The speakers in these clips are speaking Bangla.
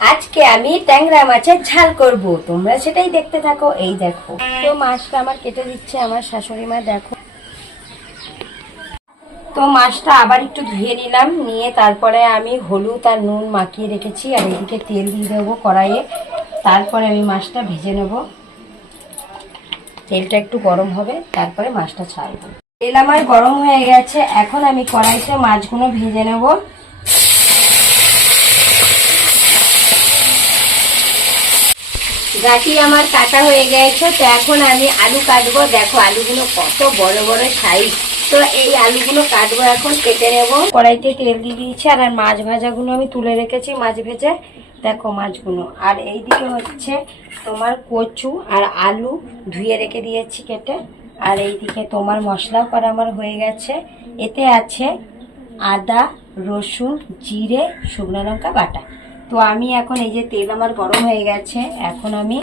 আজকে আমি ট্যাংরা মাছের ঝাল করব। তোমরা সেটাই দেখতে থাকো, এই দেখো। তো মাছটা আমার কেটে দিচ্ছে আমার শাশুড়ি মা, দেখো। তো মাছটা আবার একটু ধুয়ে নিলাম, নিয়ে তারপরে আমি হলুদ আর নুন মাখিয়ে রেখেছি, আর এদিকে তেল দিয়ে দেবো কড়াইয়ে। তারপরে আমি মাছটা ভেজে নেব। তেলটা একটু গরম হবে, তারপরে মাছটা ছাড়বো। তেল আমার গরম হয়ে গেছে, এখন আমি কড়াইতে মাছগুলো ভেজে নেব। গাটি আমার কাটা হয়ে গেছে, তো এখন আমি আলু কাটবো। দেখো, আলুগুলো কত বড় বড় সাইজ তো এই আলুগুলো কাটবো এখন, কেটে নেব। কড়াইতে তেল দিয়ে দিয়েছি, আর মাছ ভাজাগুলো আমি তুলে রেখেছি মাছ ভেজে। দেখো মাছগুলো। আর এই দিকে হচ্ছে তোমার কচু আর আলু ধুয়ে রেখে দিয়েছি কেটে। আর এইদিকে তোমার মশলাও করা আমার হয়ে গেছে। এতে আছে আদা, রসুন, জিরে, শুকনো লঙ্কা, বাটা। তো আমি এখন এই যে তেল আমার গরম হয়ে গেছে, এখন আমি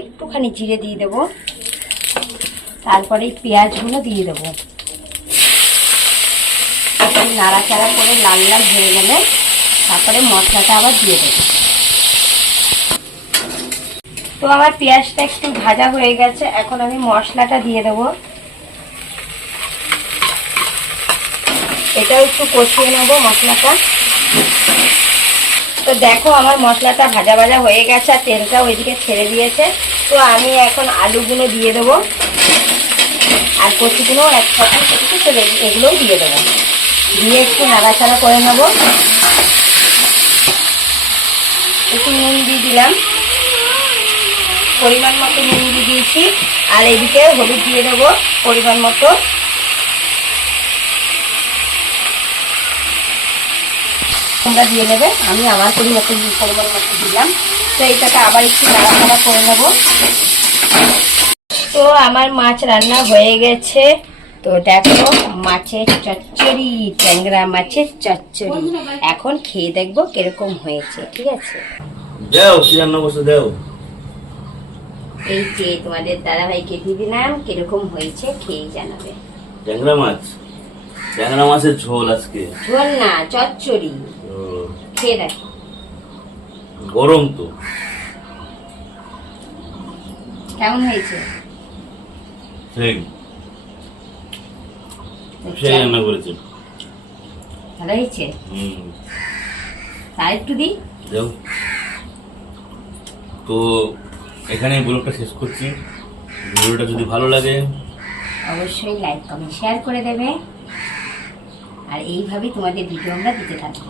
একটুখানি জিরে দিয়ে দেব। তারপরে এই পেঁয়াজগুলো দিয়ে দেবো। নাড়াচাড়া করে লাল লাল হয়ে গেলে তারপরে মশলাটা আবার দিয়ে দেবো। তো আমার পেঁয়াজটা একটু ভাজা হয়ে গেছে, এখন আমি মশলাটা দিয়ে দেবো। এটাও একটু কষিয়ে নেব মশলাটা। তো দেখো আমার মশলাটা ভাজা ভাজা হয়ে গেছে আর তেলটা ওইদিকে ছেড়ে দিয়েছে। তো আমি এখন আলুগুলো দিয়ে দেবো। আর কচুগুলো একটু চলে এগুলোও দিয়ে দেবো। দিয়ে একটু নাড়াচাড়া করে নেব। একটু নুন দিয়ে দিলাম। পরিমাণ মতো নুন দিয়ে দিয়েছি। আর এদিকে হলুদ দিয়ে দেবো পরিমাণ মতো। তোমরা দিয়ে নেবে। আমি আমার পরিমাণ পরিমাণ মতো দিলাম। তো এইটাকে আবার একটু নাড়াচাড়া করে নেব। তো আমার মাছ রান্না হয়ে গেছে। তো দেখো মাছের চচ্চড়ি ট্যাংরা মাছের চচ্চড়ি। এখন খেয়ে দেখব কীরকম হয়েছে ঠিক আছে? দেও এই যে তোমাদের দাদা দাদাভাইকে দিয়ে দিলাম কীরকম হয়েছে খেয়ে জানাবে। ট্যাংরা মাছ। ট্যাংরা মাছের ঝোল আজকে। ঝোল না চচ্চড়ি। খেয়ে দেখো গরম তো। কেমন হয়েছে? সেই সেই রান্না করেছে। ভালো হয়েছে? হুম। আর একটু দিই? দেও তো এখানে ব্লগটা শেষ করছি। ভিডিওটা যদি ভালো লাগে অবশ্যই লাইক কমেন্ট শেয়ার করে দেবে। আর এইভাবেই তোমাদের ভিডিও আমরা দিতে থাকব।